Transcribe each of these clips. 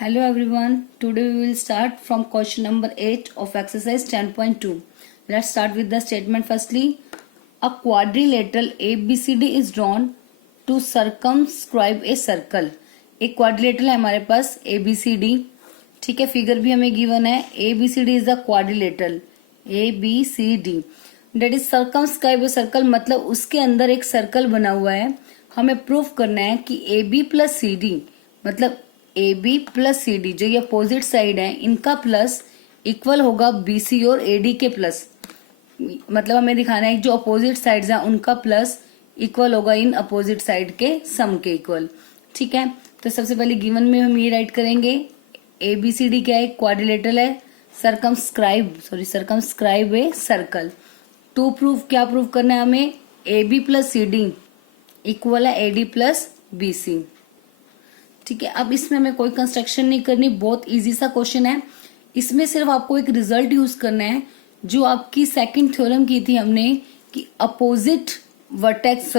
Hello everyone. Today we will start from question number 8 of exercise 10.2. Let's start with the statement firstly. A quadrilateral ABCD is drawn to circumscribe a circle. एक quadrilateral है हमारे पास ABCD. ठीक है, figure भी हमें given है. ABCD is the quadrilateral. ABCD. That is circumscribe a circle मतलब उसके अंदर एक सर्कल बना हुआ है. हमें प्रूफ करना है कि AB प्लस CD मतलब AB प्लस CD जो ये अपोजिट साइड है इनका प्लस इक्वल होगा BC और AD के प्लस. मतलब हमें दिखाना है जो अपोजिट साइड्स हैं उनका प्लस इक्वल होगा इन अपोजिट साइड के सम के इक्वल. ठीक है, तो सबसे पहले गिवन में हम ये राइट करेंगे. ABCD क्या है? क्वाड्रिलेटरल है. Circumscribe a circle. To prove क्या प्रूफ करना है हमें? AB प्लस CD इक्वल है AD प्लस BC. ठीक है, अब इसमें हमें कोई कंस्ट्रक्शन नहीं करनी, बहुत इजी सा क्वेश्चन है. इसमें सिर्फ आपको एक रिजल्ट यूज करना है जो आपकी सेकंड थ्योरम की थी हमने कि अपोजिट वर्टेक्स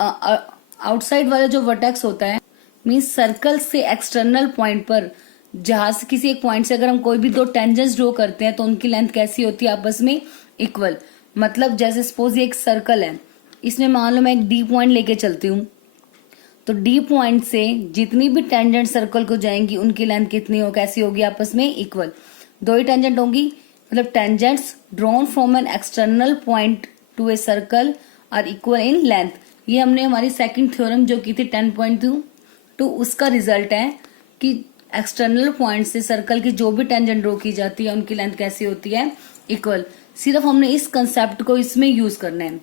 आउटसाइड वाला जो वर्टेक्स होता है मींस सर्कल से एक्सटर्नल पॉइंट पर जहां से किसी एक पॉइंट से अगर हम कोई भी दो टेंजेंट्स ड्रॉ करते हैं तो उनकी लेंथ कैसी होती है? आपस में इक्वल. मतलब जैसे सपोज ये एक सर्कल है, इसमें मान लो मैं एक डी पॉइंट लेके चलती हूँ तो डी पॉइंट से जितनी भी टेंजेंट सर्कल को जाएंगी उनकी लेंथ कितनी हो कैसी होगी? आपस में इक्वल. दो ही टेंजेंट होंगी मतलब tangents drawn from an external point to a circle are equal in length. ये हमने हमारी सेकंड थ्योरम जो की थी 10.2 तो उसका रिजल्ट है कि एक्सटर्नल पॉइंट से सर्कल की जो भी टेंजेंट ड्रॉ की जाती है उनकी लेंथ कैसी होती है? इक्वल. सिर्फ हमने इस कंसेप्ट को इसमें यूज करना है.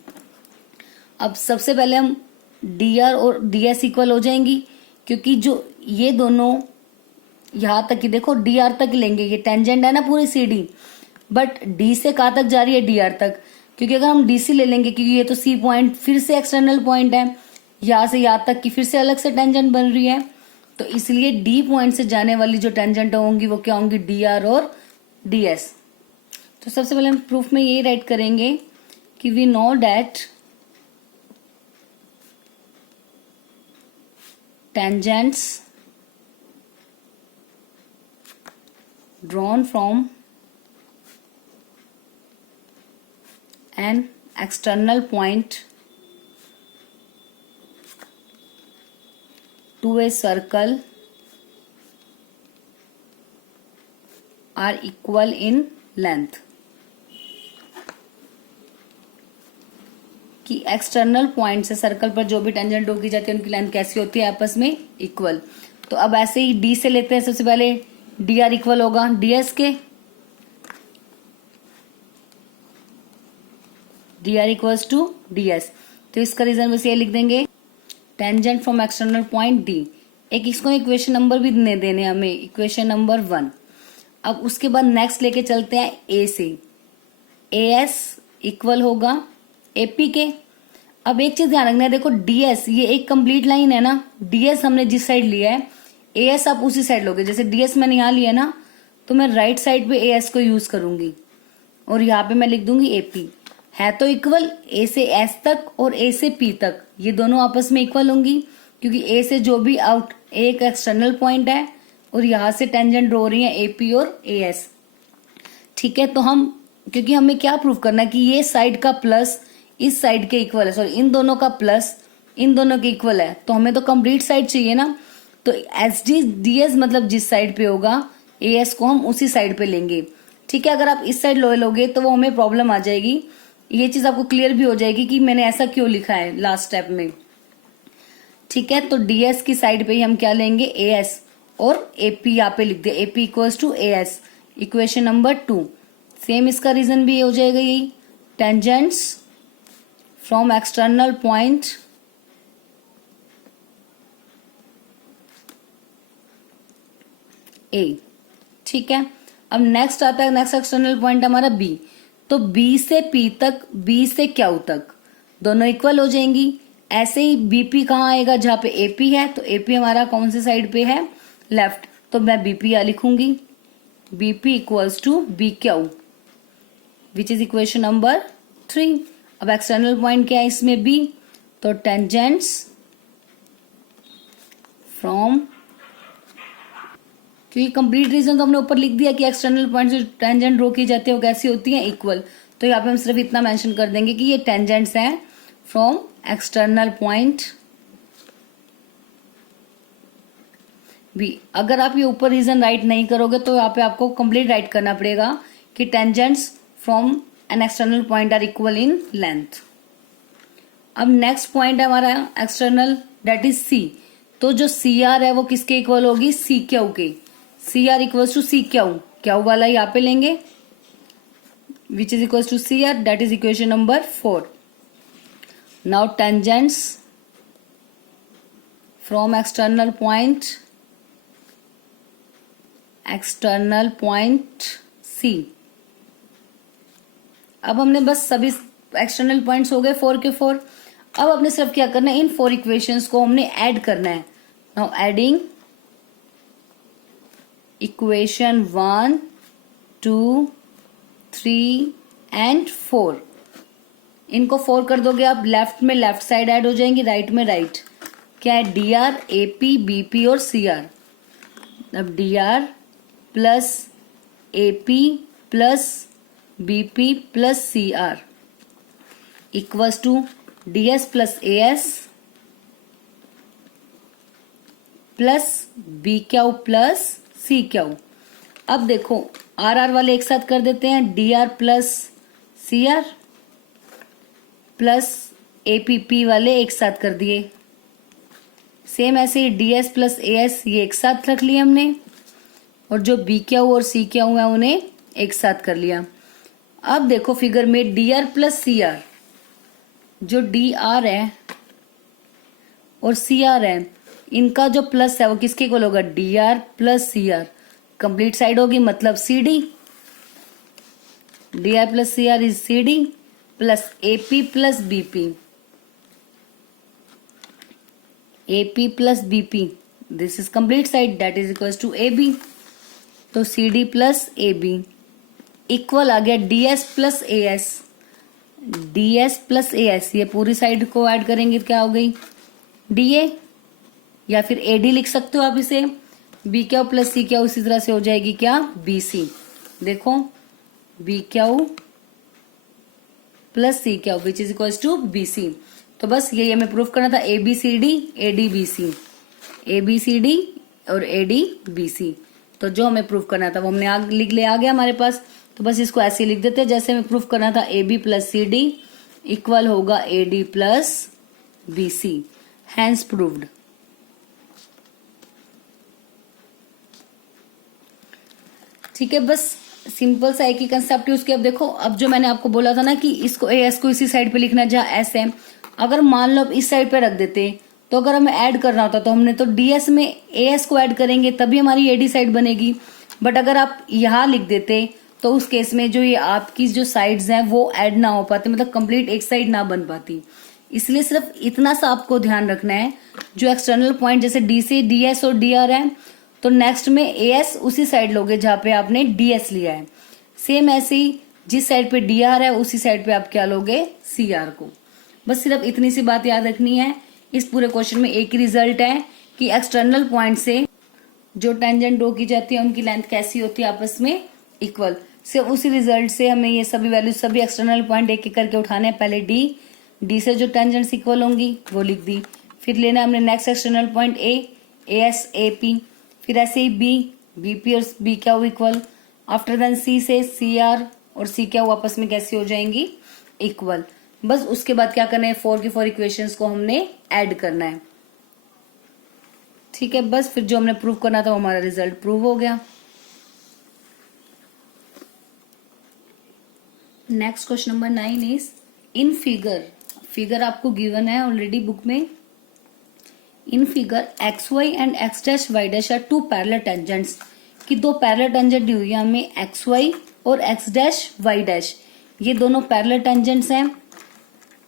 अब सबसे पहले हम dr और ds इक्वल हो जाएंगी क्योंकि जो ये दोनों यहां तक की देखो dr तक लेंगे. ये टेंजेंट है ना पूरी CD बट d से कहां तक जा रही है? dr तक. क्योंकि अगर हम DC ले लेंगे क्योंकि ये तो C पॉइंट फिर से एक्सटर्नल पॉइंट है, यहां से यहां तक की फिर से अलग से टेंजेंट बन रही है तो इसलिए D पॉइंट से जाने वाली जो टेंजेंट होंगी वो क्या होंगी? dr और ds. तो सबसे पहले हम प्रूफ में यही राइट करेंगे कि we know that tangents drawn from an external point to a circle are equal in length. कि एक्सटर्नल पॉइंट से सर्कल पर जो भी टेंजेंट ड्रॉ की जाती है उनकी लेंथ कैसी होती है? आपस में इक्वल. तो अब ऐसे ही डी से लेते हैं. सबसे पहले dr इक्वल होगा ds के. dr equals to ds. तो इसका रीजन बस ये लिख देंगे tangent from external point d. एक इसको इक्वेशन नंबर भी देने हमें, इक्वेशन नंबर 1. अब उसके बाद नेक्स्ट लेके चलते हैं a से. as इक्वल होगा AP के. अब एक चीज ध्यान रखना है, देखो DS ये एक कंप्लीट लाइन है ना, DS हमने जिस साइड लिया है AS आप उसी साइड लोगे. जैसे DS मैंने यहाँ लिया ना तो मैं राइट साइड पे AS को यूज करूंगी और यहाँ पे मैं लिख दूंगी AP. है तो इक्वल A से S तक और A से P तक ये दोनों आपस में इक्वल होंगी क्योंकि A से जो भी आउट एक एक्सटर्नल पॉइंट है और यहाँ से टेंजेंट ड्रॉ रही है AP और AS. ठीक है, तो हम क्योंकि हमें क्या प्रूव करना है कि ये साइड का प्लस इस साइड के इक्वल है, सॉरी इन दोनों का प्लस इन दोनों के इक्वल है तो हमें तो कंप्लीट साइड चाहिए ना. तो DS मतलब जिस साइड पे होगा AS को हम उसी साइड पे लेंगे. ठीक है, अगर आप इस साइड लोगे तो वो हमें प्रॉब्लम आ जाएगी. ये चीज आपको क्लियर भी हो जाएगी कि मैंने ऐसा क्यों लिखा है लास्ट स्टेप में. ठीक है, तो DS की साइड पे ही हम क्या लेंगे? AS और AP यहाँ पे लिख दे. AP equals to AS. Equation number 2. Same इसका रीजन भी हो जाएगा यही tangents from external point A. ठीक है, अब नेक्स्ट आता है, नेक्स्ट एक्सटर्नल पॉइंट हमारा B. तो B से P तक, B से Q तक दोनों इक्वल हो जाएंगी. ऐसे ही BP कहाँ आएगा? जहां पे AP है. तो AP हमारा कौन सी साइड पे है? लेफ्ट. तो मैं BP यहाँ लिखूंगी BP equals to BQ which is equation number 3. अब एक्सटर्नल पॉइंट क्या है इसमें? B. तो टेंजेंट्स फ्रॉम क्योंकि कंप्लीट रीजन तो हमने ऊपर लिख दिया कि एक्सटर्नल पॉइंट जो टेंजेंट ड्रॉ की जाती है वो कैसी होती है, इक्वल। तो यहाँ पे हम सिर्फ इतना मेंशन कर देंगे कि ये टेंजेंट्स हैं फ्रॉम एक्सटर्नल पॉइंट बी। अगर आप ये ऊपर रीजन राइट नहीं करोगे तो यहाँ पे आपको कंप्लीट राइट करना पड़ेगा कि tangents from an external point are equal in length. अब नेक्स्ट पॉइंट है हमारा एक्सटर्नल, दैट इज सी। तो जो सी आर है वो किसके इक्वल होगी, सी क्यू के। C R equals to C Q, Q वाला यहाँ पे लेंगे which is equals to C R, that is equation number 4। Now tangents from external point C. अब हमने बस सभी एक्सटर्नल पॉइंट्स हो गए 4 के 4। अब अपने सिर्फ क्या करना है, इन 4 इक्वेशंस को हमने ऐड करना है। Now adding equation 1, 2, 3 and 4। इनको 4 कर दोगे आप, लेफ्ट में लेफ्ट साइड ऐड हो जाएंगी, राइट में राइट। क्या है, D R, A P, B P और सी आर। अब D R plus A P plus B P plus C R equals to D S plus A S plus B Q plus C Q. अब देखो are are वाले एक साथ कर देते हैं, D R plus C R plus A P P वाले एक साथ कर दिए। सेम ऐसे ही D S plus A S ये एक साथ रख लिया हमने, और जो बी क्यू और सी क्यू है उन्हें एक साथ कर लिया। अब देखो फिगर में D R plus C R, जो डी आर है और सी आर है, इनका जो प्लस है वो किसके इक्वल होगा, D R plus C R. Complete side होगी मतलब C D, D R plus C R is C D plus A P plus B P, A P plus B P, this is complete side that is equal to A B. तो C D plus A B equal आ गया D S plus A S, D S plus A S. ये पूरी side को add करेंगे तो क्या हो गई, डी ए, या फिर ए डी लिख सकते हो आप इसे। B Q plus C Q इसी तरह से हो जाएगी क्या, बी सी। देखो B Q plus C Q which is equal to B C. तो बस यही हमें प्रूफ करना था, A B C D, A D B C, A B C D और ए डी बी सी। तो जो हमें प्रूफ करना था वो हमने लिख ले, आ गया हमारे पास। तो बस इसको ऐसे लिख देते हैं जैसे हमें प्रूफ करना था, A B plus C D equal होगा A D plus B C, hence proved. ठीक है, बस सिंपल सा एक ही कंसेप्ट है उसके। अब देखो, अब जो मैंने आपको बोला था ना कि इसको ए एस को इसी साइड पे लिखना है जहाँ एस है, अगर मान लो अब इस साइड पे रख देते तो अगर हमें ऐड करना होता तो हमने तो डी एस में ए एस को ऐड करेंगे तभी हमारी ए डी साइड बनेगी। बट अगर आप यहाँ लिख देते तो उस केस में जो ये आपकी जो साइड्स हैं वो ऐड ना हो पाते, मतलब कंप्लीट एक साइड ना बन पाती। इसलिए सिर्फ इतना सा आपको ध्यान रखना है, जो एक्सटर्नल पॉइंट जैसे डी से डी एस और डी आर है तो नेक्स्ट में ए एस उसी साइड लोगे जहाँ पे आपने डी एस लिया है। सेम ऐसे ही जिस साइड पे डी आर है उसी साइड पे आप क्या लोगे, सी आर को। बस सिर्फ इतनी सी बात याद रखनी है। इस पूरे क्वेश्चन में एक ही रिजल्ट है कि एक्सटर्नल पॉइंट से जो टेंजेंट ड्रॉ की जाती है उनकी लेंथ कैसी होती है, आपस में इक्वल। सिर्फ उसी रिजल्ट से हमें ये सभी वैल्यूज सभी एक्सटर्नल पॉइंट एक एक करके उठाने हैं। पहले डी से जो टेंजेंट्स इक्वल होंगी वो लिख दी, फिर लेना हमने next external point A S A P, फिर ऐसे ही बी पी और B Q equal. After then C से सी आर और सी क्यू आपस में कैसी हो जाएंगी, इक्वल। बस उसके बाद क्या करना है, 4 की 4 इक्वेशंस को हमने ऐड करना है। ठीक है, बस फिर जो हमने प्रूव करना था वो हमारा रिजल्ट प्रूव हो गया। Next question number 9 is in figure आपको गिवन है ऑलरेडी बुक में। In figure X Y and X dash Y dash are two parallel tangents, कि दो पैरेलल टेंजेंट दी हुई है हमें, एक्स वाई और एक्स डैश वाई डैश, ये दोनों पैरेलल टेंजेंट्स हैं।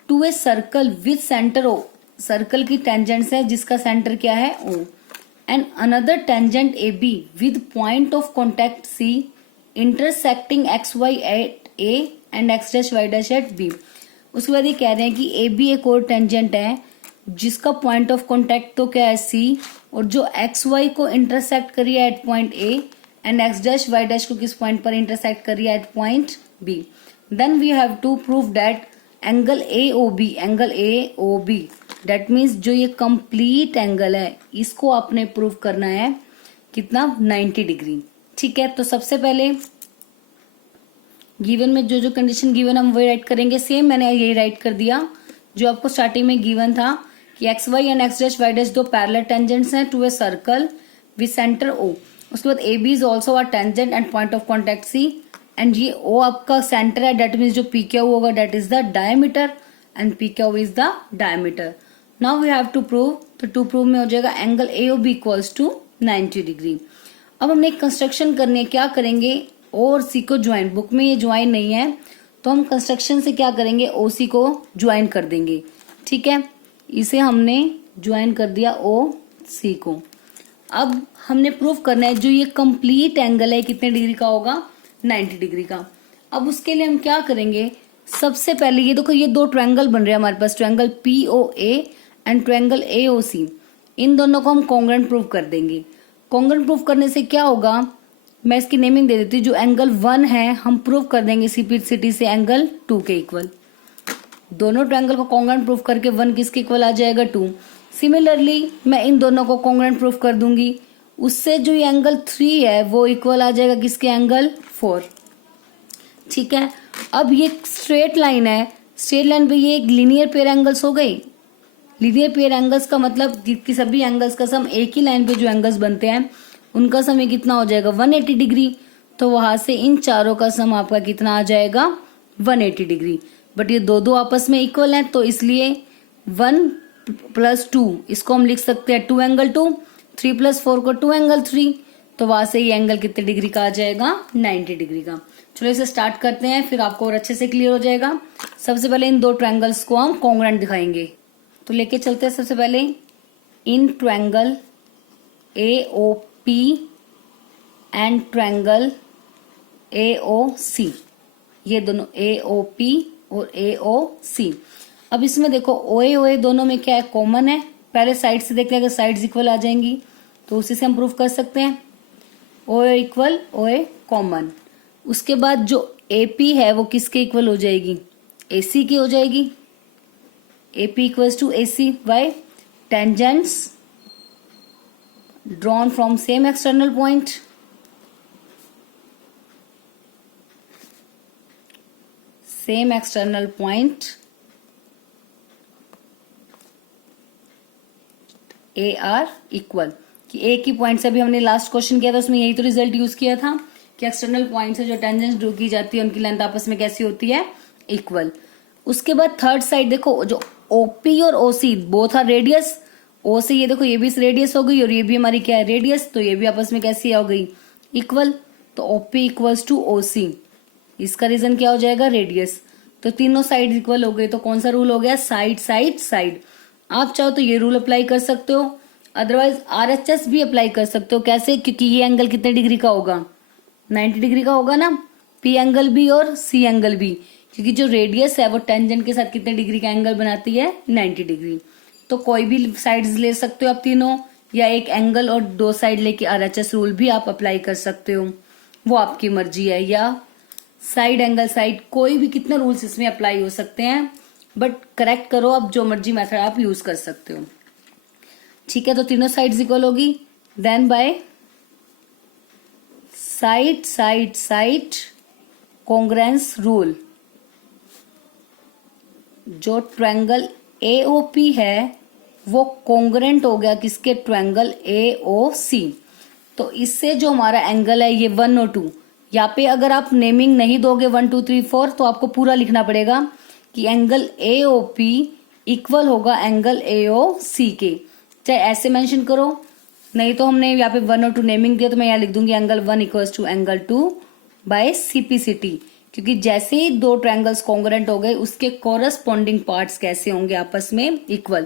To a circle with centre O, circle की टेंजेंट्स है जिसका सेंटर क्या है, O. And another tangent A be with point of contact C intersecting X Y at A and X dash Y dash at B. उसके बाद ये कह रहे हैं कि ए बी एक और टेंजेंट है जिसका पॉइंट ऑफ कॉन्टेक्ट तो क्या है, सी, और जो एक्स वाई को इंटरसेक्ट कर रही है at point A and X dash Y dash को किस पॉइंट पर इंटरसेक्ट कर रही है at point B, then we have to prove that angle A O B that means जो ये कंप्लीट एंगल है इसको आपने प्रूव करना है कितना 90 डिग्री। ठीक है, तो सबसे पहले गिवन में जो जो कंडीशन गिवन हम वही राइट करेंगे। सेम मैंने यही राइट कर दिया जो आपको स्टार्टिंग में गिवन था कि X Y and X dash Y dash दो पैरेलल टेंजेंट्स हैं to a circle with centre O. उसके बाद A B is also a tangent and point of contact C and ये ओ आपका सेंटर है, डेट मीन्स जो P Q होगा that is the diameter and P Q is the diameter. Now we have to prove, तो to prove में हो जाएगा angle A O B equals to 90 degree. अब हमने एक कंस्ट्रक्शन करनी है, क्या करेंगे ओ और सी को ज्वाइन, बुक में ये ज्वाइन नहीं है तो हम कंस्ट्रक्शन से क्या करेंगे ओ सी को ज्वाइन कर देंगे। ठीक है, इसे हमने ज्वाइन कर दिया ओ सी को। अब हमने प्रूव करना है जो ये कंप्लीट एंगल है कितने डिग्री का होगा 90 डिग्री का। अब उसके लिए हम क्या करेंगे, सबसे पहले ये देखो ये दो ट्रायंगल बन रहे हैं हमारे पास, triangle P O A and triangle A O C, इन दोनों को हम कॉन्ग्रुएंट प्रूव कर देंगे। कॉन्ग्रुएंट प्रूव करने से क्या होगा, मैं इसकी नेमिंग दे देती हूँ, जो एंगल 1 है हम प्रूव कर देंगे सिटी से एंगल 2 के इक्वल। दोनों ट्रायंगल को कॉन्ग्रुएंट प्रूव करके 1 किसके इक्वल आ जाएगा 2। सिमिलरली मैं इन दोनों को कॉन्ग्रुएंट प्रूव कर दूंगी, उससे जो ये एंगल 3 है वो इक्वल आ जाएगा किसके एंगल 4। ठीक है, अब ये स्ट्रेट लाइन है, स्ट्रेट लाइन पे ये एक लीनियर पेयर एंगल्स हो गई। लीनियर पेयर एंगल्स का मतलब कि सभी एंगल्स का सम, एक ही लाइन पे जो एंगल्स बनते हैं उनका सम ये कितना हो जाएगा 180 डिग्री। तो वहां से इन चारों का सम आपका कितना आ जाएगा 180 डिग्री। बट ये दो आपस में इक्वल हैं तो इसलिए 1 + 2 इसको हम लिख सकते हैं 2 एंगल 2, 3 + 4 को 2 एंगल 3, तो वहां से ये एंगल कितने डिग्री का आ जाएगा 90 डिग्री का। चलो इसे स्टार्ट करते हैं, फिर आपको और अच्छे से क्लियर हो जाएगा। सबसे पहले इन दो ट्रायंगल्स को हम कॉन्ग्रुएंट दिखाएंगे, तो लेके चलते हैं। सबसे पहले in triangle AOP and triangle AOC, ये दोनों AOP और AOC। अब इसमें देखो OA दोनों में क्या है कॉमन है, पहले साइड से देखते हैं, अगर साइड्स इक्वल आ जाएंगी तो उसी से हम प्रूव कर सकते हैं। OA equal OA common. उसके बाद जो AP है वो किसके इक्वल हो जाएगी AC की हो जाएगी। AP equals to AC by tangents drawn from same external point, same external point A R equal, कि एक ही पॉइंट से, अभी हमने लास्ट क्वेश्चन किया था उसमें यही तो रिजल्ट यूज किया था कि एक्सटर्नल पॉइंट से जो टेंजेंट्स ड्रॉ की जाती है उनकी लेंथ आपस में कैसी होती है इक्वल। उसके बाद थर्ड साइड देखो जो OP और OC बोथ आर रेडियस, ओ से ये देखो ये भी रेडियस हो गई और ये भी हमारी क्या है रेडियस, तो ये भी आपस में कैसी हो गई इक्वल। तो OP इक्वल्स टू OC, इसका रीजन क्या हो जाएगा रेडियस। तो तीनों साइड इक्वल हो गई, तो कौन सा रूल हो गया साइड साइड साइड। आप चाहो तो ये रूल अप्लाई कर सकते हो, अदरवाइज RHS भी अप्लाई कर सकते हो। कैसे, क्योंकि ये एंगल कितने डिग्री का होगा 90 डिग्री का होगा ना, P एंगल भी और C एंगल भी, क्योंकि जो रेडियस है वो टेंजेंट के साथ कितने डिग्री का एंगल बनाती है 90 डिग्री। तो कोई भी साइड्स ले सकते हो आप तीनों, या एक एंगल और दो साइड लेके RHS रूल भी आप अप्लाई कर सकते हो, वो आपकी मर्जी है। या साइड एंगल साइड, कोई भी कितने रूल्स इसमें अप्लाई हो सकते हैं, बट करेक्ट करो आप, जो मर्जी मेथड आप यूज कर सकते हो। ठीक है, तो तीनों साइड्स इक्वल होगी, then by side side side congruence rule, जो ट्रायंगल AOP है वो कॉन्ग्रुएंट हो गया किसके ट्रायंगल AOC। तो इससे जो हमारा एंगल है ये 1 और 2, यहाँ पे अगर आप नेमिंग नहीं दोगे 1 2 3 4 तो आपको पूरा लिखना पड़ेगा कि एंगल AOP इक्वल होगा एंगल AOC के, चाहे ऐसे मेंशन करो, नहीं तो हमने यहाँ पे 1 और 2 नेमिंग दिया तो मैं यहाँ लिख दूंगी angle 1 equals to angle 2 by CPCT, क्योंकि जैसे ही दो ट्रायंगल्स कॉन्ग्रुएंट हो गए उसके कोरस्पॉन्डिंग पार्ट्स कैसे होंगे आपस में इक्वल।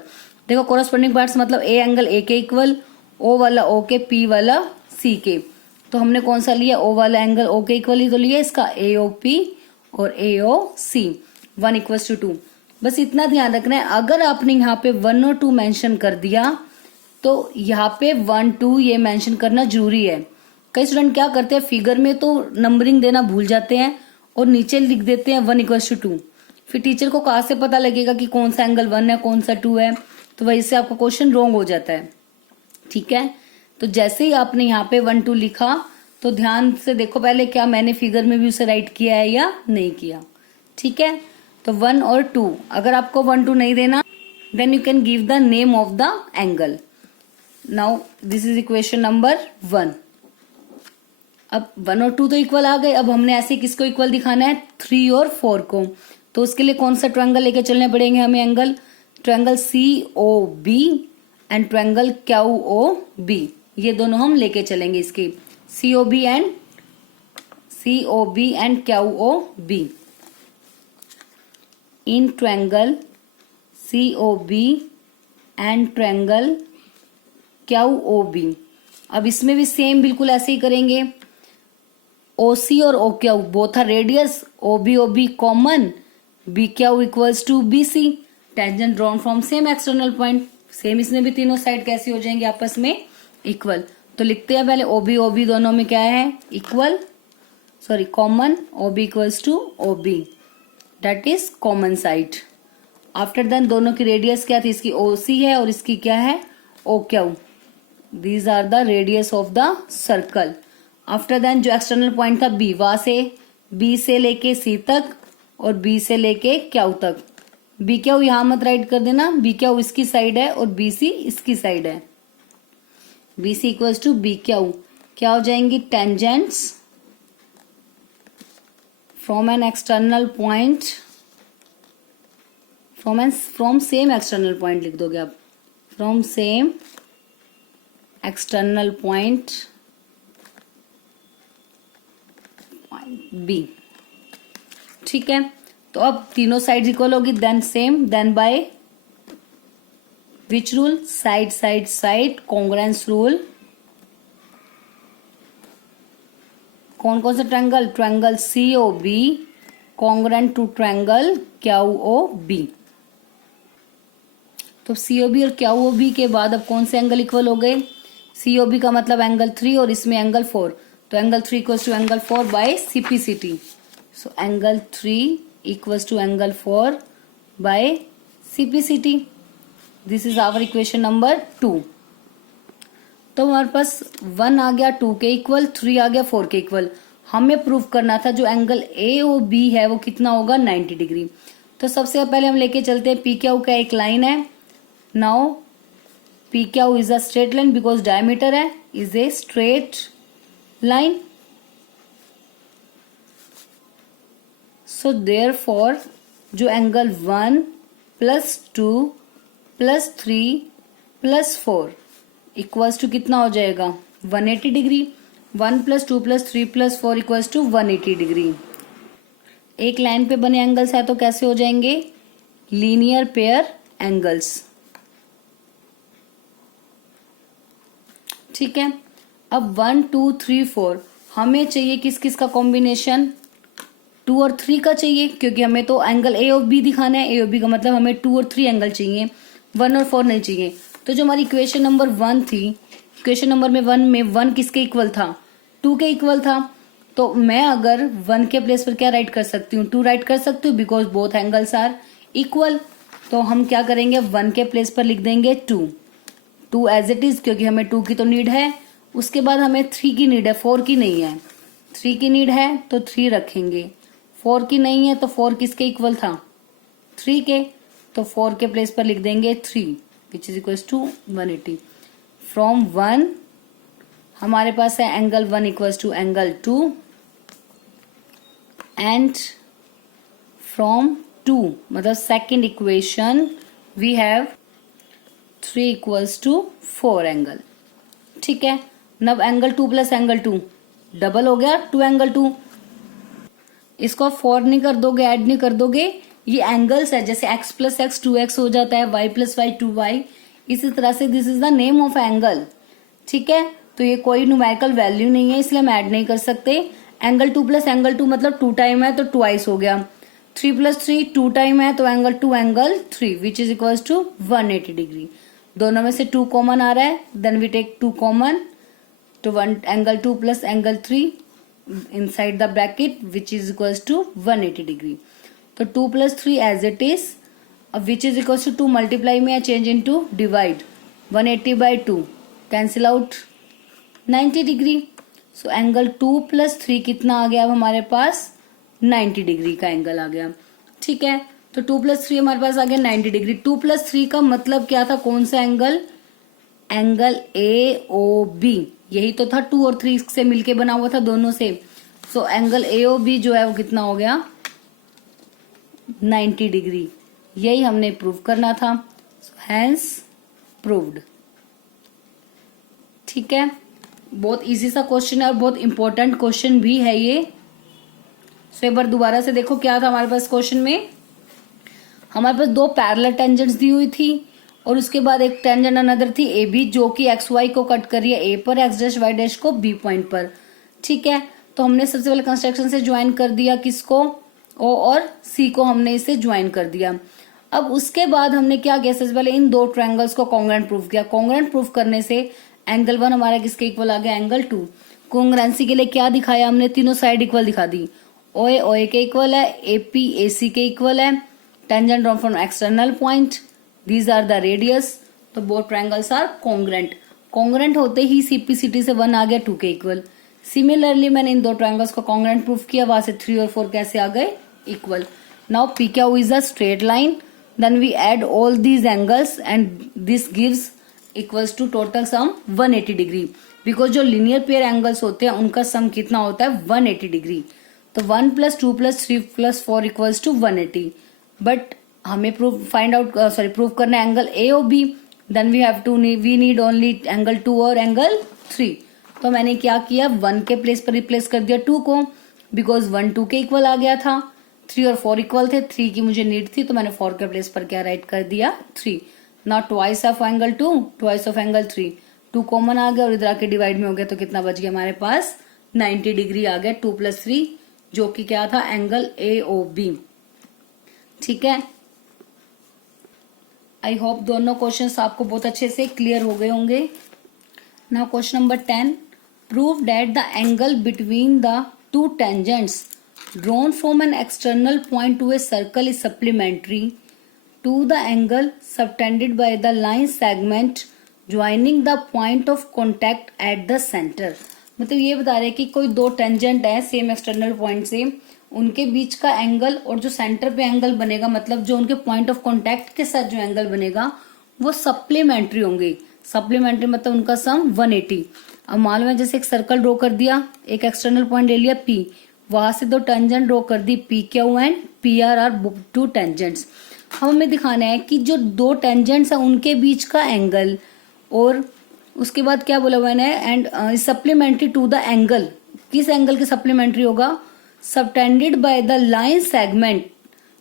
देखो कोरस्पॉन्डिंग पार्ट्स मतलब A एंगल A के इक्वल, O वाला O के, P वाला C के। तो हमने कौन सा लिया O वाला एंगल O के इक्वल ही तो लिया, इसका AOP और AOC 1 इक्वल्स टू 2। बस इतना ध्यान रखना है, अगर आपने यहाँ पे 1 और 2 मेंशन कर दिया तो यहाँ पे 1 2 ये मेंशन करना जरूरी है। कई स्टूडेंट क्या करते हैं, फिगर में तो नंबरिंग देना भूल जाते हैं और नीचे लिख देते हैं 1 = 2। फिर टीचर को कहाँ से पता लगेगा कि कौन सा एंगल 1 है कौन सा 2 है, तो वहीं से आपका क्वेश्चन रॉन्ग हो जाता है। ठीक है, तो जैसे ही आपने यहाँ पे 1 2 लिखा तो ध्यान से देखो पहले क्या मैंने फिगर में भी उसे राइट किया है या नहीं किया। ठीक है, तो 1 और 2, अगर आपको 1 2 नहीं देना then you can give the name of the angle. Now this is equation number 1। अब 1 और 2 तो इक्वल आ गए, अब हमने ऐसे किसको इक्वल दिखाना है, 3 और 4 को। तो उसके लिए कौन सा ट्रायंगल लेके चलने पड़ेंगे हमें angle, triangle COB and triangle QOB, ये दोनों हम लेके चलेंगे इसकी, COB and QOB। In triangle COB and triangle QOB, अब इसमें भी सेम बिल्कुल ऐसे ही करेंगे। OC और OQ both are radius, OB common, BQ equals to BC, tangent drawn from same external point. Same इसमें भी तीनों साइड कैसे हो जाएंगे आपस में इक्वल। तो लिखते हैं पहले OB दोनों में क्या है, equal, sorry common, OB equals to OB, that is common side. After then दोनों की रेडियस क्या थी, इसकी OC है और इसकी क्या है, OQ। These are the radius of the circle. After then जो एक्सटर्नल पॉइंट था B, वहां से B से लेके C तक और B से लेके Q तक। BQ यहां मत राइट कर देना, BQ इसकी साइड है और BC इसकी साइड है। BC इक्वल्स टू BQ क्या हो जाएंगी, tangents from an external point, from same external point लिख दोगे आप, from same external point B। ठीक है, तो अब तीनों साइड इक्वल होगी, then same, then by which rule, side side side congruence rule. कौन कौन सा triangle, triangle COB congruent to triangle QOB। तो COB और QOB के बाद अब कौन से एंगल इक्वल हो गए, COB का मतलब एंगल 3 और इसमें एंगल 4, तो angle 3 equals to angle 4 by CPCT। So angle 3 equals to angle 4 by CPCT। This is our equation number 2। तो हमारे पास 1 आ गया 2 के इक्वल, 3 आ गया 4 के इक्वल। हमें प्रूव करना था जो एंगल AOB है वो कितना होगा, 90 डिग्री। तो सबसे पहले हम लेके चलते हैं PQ का एक लाइन है। Now PQ is a straight line because diameter है, is a straight line. So therefore जो एंगल 1 + 2 + 3 + 4 इक्वल्स टू कितना हो जाएगा, 180 डिग्री। 1 + 2 + 3 + 4 equals to 180 degree. एक लाइन पे बने एंगल्स है तो कैसे हो जाएंगे, लीनियर पेयर एंगल्स। ठीक है, अब 1 2 3 4 हमें चाहिए किस किस का कॉम्बिनेशन, 2 और 3 का चाहिए, क्योंकि हमें तो एंगल AOB दिखाना है। AOB का मतलब हमें 2 और 3 एंगल चाहिए, 1 और 4 नहीं चाहिए। तो जो हमारी इक्वेशन नंबर 1 थी, इक्वेशन नंबर में 1 में 1 किसके इक्वल था, 2 के इक्वल था। तो मैं अगर 1 के प्लेस पर क्या राइट कर सकती हूँ, 2 राइट कर सकती हूँ because both angles are equal. तो हम क्या करेंगे, 1 के प्लेस पर लिख देंगे 2 एज इट इज, क्योंकि हमें 2 की तो नीड है। उसके बाद हमें 3 की नीड है, 4 की नहीं है। 3 की नीड है तो 3 रखेंगे, 4 की नहीं है तो 4 किसके इक्वल था, 3 के। तो 4 के प्लेस पर लिख देंगे 3 which is equals to 180। From 1 हमारे पास है angle 1 equals to angle 2 and from 2 मतलब second equation we have 3 equals to 4 angle. ठीक है, नब एंगल 2 + एंगल 2 डबल हो गया 2 एंगल 2। इसको आप 4 नहीं कर दोगे, ऐड नहीं कर दोगे, ये एंगल्स है, जैसे x + x 2x हो जाता है, y + y 2y, इसी तरह से this is the name of angle. ठीक है, तो ये कोई न्यूमेरिकल वैल्यू नहीं है इसलिए हम ऐड नहीं कर सकते। एंगल 2 + एंगल 2 मतलब 2 टाइम है तो ट्वाइस हो गया। 3 + 3 2 टाइम है तो angle 2 angle 3 which is equals to 180 degree. दोनों में से 2 कॉमन आ रहा है, देन वी टेक 2 कॉमन, तो angle 2 plus angle 3 inside the bracket which is equals to 180 degree. तो 2 plus 3 as it is, which is equals to 2 multiply में change into divide, 180 by 2 cancel out 90 degree. So angle 2 plus 3 कितना आ गया अब हमारे पास 90 degree का angle आ गया. ठीक है, तो 2 plus 3 हमारे पास आ गया 90 डिग्री. 2 plus 3 का मतलब क्या था, कौन सा एंगल, एंगल AOB. यही तो था 2 और 3 से मिलके बना हुआ था दोनों से. सो एंगल AOB जो है वो कितना हो गया 90 डिग्री. यही हमने प्रूव करना था. Hence proved. ठीक है, बहुत इजी सा क्वेश्चन है और बहुत इंपॉर्टेंट क्वेश्चन भी है ये. सो एक बार दोबारा से देखो क्या था हमारे पास क्वेश्चन में. हमारे पास 2 पैरेलल टेंजेंट्स दी हुई थी और उसके बाद एक टेंजेंट अनदर थी AB जो कि XY को कट कर रही है A पर, X डैश Y डैश को B पॉइंट पर. ठीक है, तो हमने सबसे पहले कंस्ट्रक्शन से ज्वाइन कर दिया किसको, O और C को हमने इसे ज्वाइन कर दिया. अब उसके बाद हमने क्या किया, सबसे पहले इन 2 ट्रायंगल्स को कॉन्ग्रुएंट प्रूफ किया. कॉन्ग्रुएंट प्रूफ करने से एंगल 1 हमारा किसके इक्वल आ गया, एंगल 2. कॉन्ग्रुएंसी के लिए क्या दिखाया हमने, तीनों साइड इक्वल दिखा दी. OA OA के इक्वल है, AP AC के इक्वल है, tangent drawn from external point, these are the radius. तो both triangles are congruent. Congruent होते ही CP/CT से 1 आ गया 2 के इक्वल. सिमिलरली मैंने इन 2 ट्रायंगल्स को कॉन्ग्रुएंट प्रूफ किया, वहां से 3 और 4 कैसे आ गए, equal. Now PQ is a straight line, then we add all these angles and this gives equals to total sum 180 degree. Because जो लिनियर पेयर एंगल्स होते हैं उनका सम कितना होता है 180 डिग्री. तो 1 + 2 + 3 + 4 इक्वल्स टू 180. बट हमें प्रूफ करना है angle AOB, then we need only angle 2 और एंगल 3. तो मैंने क्या किया, 1 के प्लेस पर रिप्लेस कर दिया 2 को, बिकॉज 1 2 के इक्वल आ गया था. 3 और 4 इक्वल थे, 3 की मुझे नीड थी तो मैंने 4 के प्लेस पर क्या राइट कर दिया 3. Now twice of angle 2 twice of angle 3, 2 common आ गया और इधर आके डिवाइड में हो गया, तो कितना बच गया हमारे पास 90 डिग्री आ गया. 2 + 3 जो कि क्या था एंगल AOB. ठीक है, आई होप दोनों क्वेश्चंस आपको बहुत अच्छे से क्लियर हो गए होंगे. Now question number 10, prove that the angle between the 2 tangents drawn from an external point to a circle is supplementary to the angle subtended by the line segment joining the point of contact at the centre. मतलब ये बता रहे हैं कि कोई 2 tangent है same external point से, उनके बीच का एंगल और जो सेंटर पे एंगल बनेगा, मतलब जो उनके पॉइंट ऑफ कांटेक्ट के साथ जो एंगल बनेगा वो सप्लीमेंट्री होंगे. सप्लीमेंट्री मतलब उनका सम 180. अब मान लो जैसे एक सर्कल ड्रॉ कर दिया, एक एक्सटर्नल पॉइंट ले लिया P, वहां से 2 टेंजेंट ड्रॉ कर दी PQ and PR are 2 tangents. हमें दिखाना है कि जो 2 टेंजेंट्स है उनके बीच का एंगल, और उसके बाद क्या बोला हुआ है, and supplementary to the angle. किस एंगल के सप्लीमेंट्री होगा, subtended by the line segment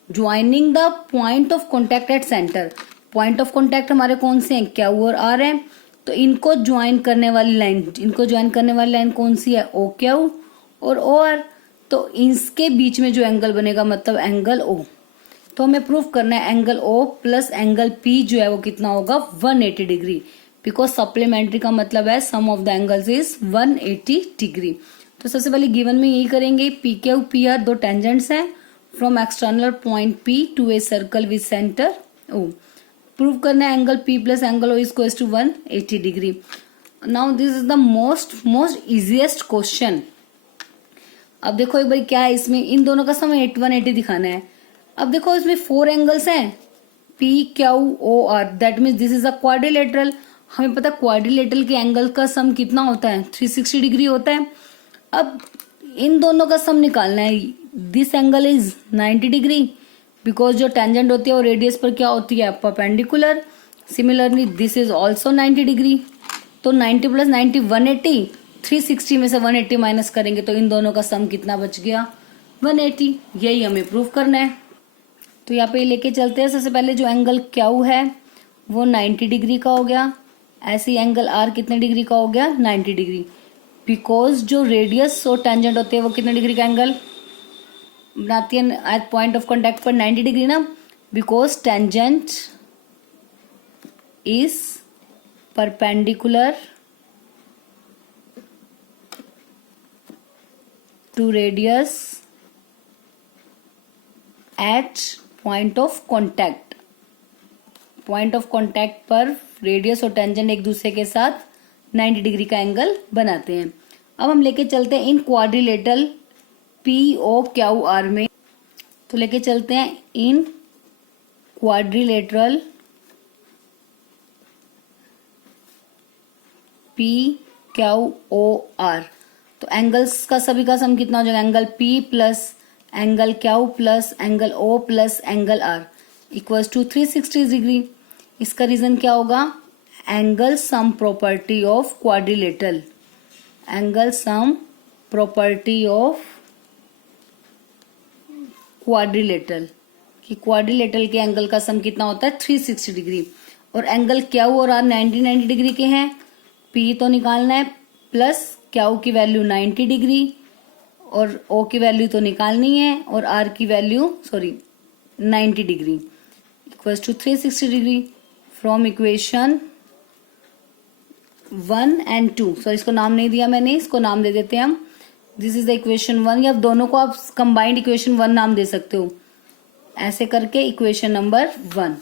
joining the point of contact at centre. Point of contact हमारे कौन से हैं, Q और R हैं. तो इनको ज्वाइन करने वाली लाइन कौन सी है, OQ और OR. तो इसके बीच में जो एंगल बनेगा मतलब एंगल O. तो हमें प्रूफ करना है angle O plus angle P जो है वो कितना होगा 180 डिग्री. बिकॉज सप्लीमेंट्री का मतलब है sum of the angles is 180 degree. तो सबसे पहले गिवन में यही करेंगे, PQ PR 2 टेंजेंट्स हैं from external point P to a circle with centre O. Prove करना है angle P plus angle O is 180 degree. Now this is the most easiest question. अब देखो एक बार क्या है इसमें, इन दोनों का सम 180 दिखाना है. अब देखो इसमें 4 एंगल्स हैं PQOR, that means this is a quadrilateral. हमें पता है क्वाड्रिलेटरल के एंगल का सम कितना होता है 360 डिग्री होता है. अब इन दोनों का सम निकालना है. This angle is 90 degree because जो टेंजेंट होती है वो रेडियस पर क्या होती है, perpendicular. Similarly this is also 90 degree. तो 90 + 90 180, 360 में से 180 माइनस करेंगे तो इन दोनों का सम कितना बच गया 180. यही हमें प्रूफ करना है. तो यहाँ पे लेके चलते हैं. सबसे पहले जो एंगल Q है वो 90 डिग्री का हो गया. ऐसे एंगल R कितने डिग्री का हो गया 90 डिग्री. बिकॉज जो रेडियस और टेंजेंट होते हैं वो कितने डिग्री का एंगल बनाती है एट पॉइंट ऑफ कांटेक्ट पर 90 डिग्री ना. Because tangent is perpendicular to radius at point of contact. Point of contact पर रेडियस और टेंजेंट एक दूसरे के साथ 90 डिग्री का एंगल बनाते हैं। अब हम लेके चलते हैं इन क्वाड्रिलेटरल POQR में, तो लेके चलते हैं इन क्वाड्रिलेटरल PQOR। तो एंगल्स का सभी का सम कितना हो जाएगा, angle P plus angle Q plus angle O plus angle R equals to 360 degree. इसका रीजन क्या होगा, angle sum property of quadrilateral. Angle sum property of quadrilateral, कि क्वाड्रिलेटरल के एंगल का सम कितना होता है 360 डिग्री। और एंगल Q और R 90 डिग्री के हैं। P तो निकालना है, प्लस Q की वैल्यू 90 डिग्री और O की वैल्यू तो निकालनी है, और R की value 90 degree equals to 360 degree. From equation 1 and 2, so इसको नाम नहीं दिया मैंने, इसको नाम दे देते हैं हम। दिस इज द इक्वेशन 1, या दोनों को आप कंबाइंड इक्वेशन 1 नाम दे सकते हो, ऐसे करके equation number 1।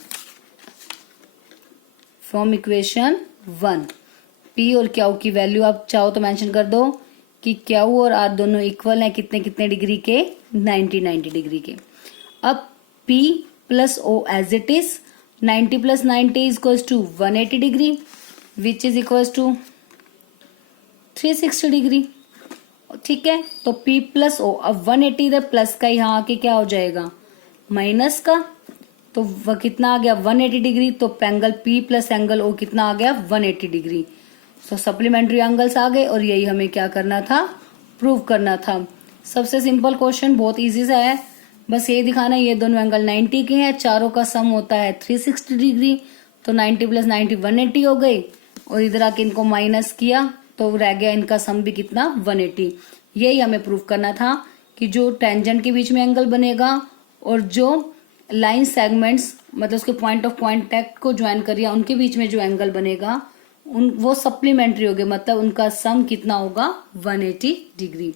From equation 1 P और Q की वैल्यू आप चाहो तो मेंशन कर दो कि Q और R दोनों इक्वल हैं कितने कितने डिग्री के, 90 डिग्री के। अब P plus O as it is, 90 plus 90 is equals to 180 degree which is equals to 360 degree. ठीक है, तो P प्लस O, अब 180 इधर प्लस का यहाँ आके क्या हो जाएगा माइनस का, तो वह कितना आ गया 180 डिग्री। तो angle P plus angle O कितना आ गया 180 डिग्री। तो सप्लीमेंट्री एंगल्स आ गए और यही हमें क्या करना था, प्रूव करना था। सबसे सिंपल क्वेश्चन, बहुत इजी सा है, बस ये दिखाना है ये दोनों एंगल 90 के हैं, चारों का सम होता है 360 डिग्री। तो 90 प्लस 90 180 हो गई, और इधर आके इनको माइनस किया तो रह गया इनका सम भी कितना 180। यही हमें प्रूव करना था कि जो टेंजेंट के बीच में एंगल बनेगा और जो लाइन सेगमेंट्स मतलब उसके पॉइंट ऑफ कॉन्टैक्ट को ज्वाइन करिए उनके बीच में जो एंगल बनेगा वो सप्लीमेंट्री हो गए, मतलब उनका सम कितना होगा 180 डिग्री।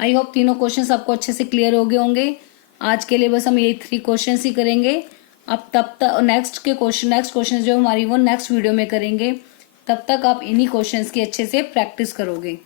आई होप तीनों क्वेश्चंस आपको अच्छे से क्लियर हो गए होंगे। आज के लिए बस हम यही 3 क्वेश्चंस ही करेंगे। अब तब तक नेक्स्ट क्वेश्चन जो हमारी वो नेक्स्ट वीडियो में करेंगे। तब तक आप इन्हीं क्वेश्चंस की अच्छे से प्रैक्टिस करोगे।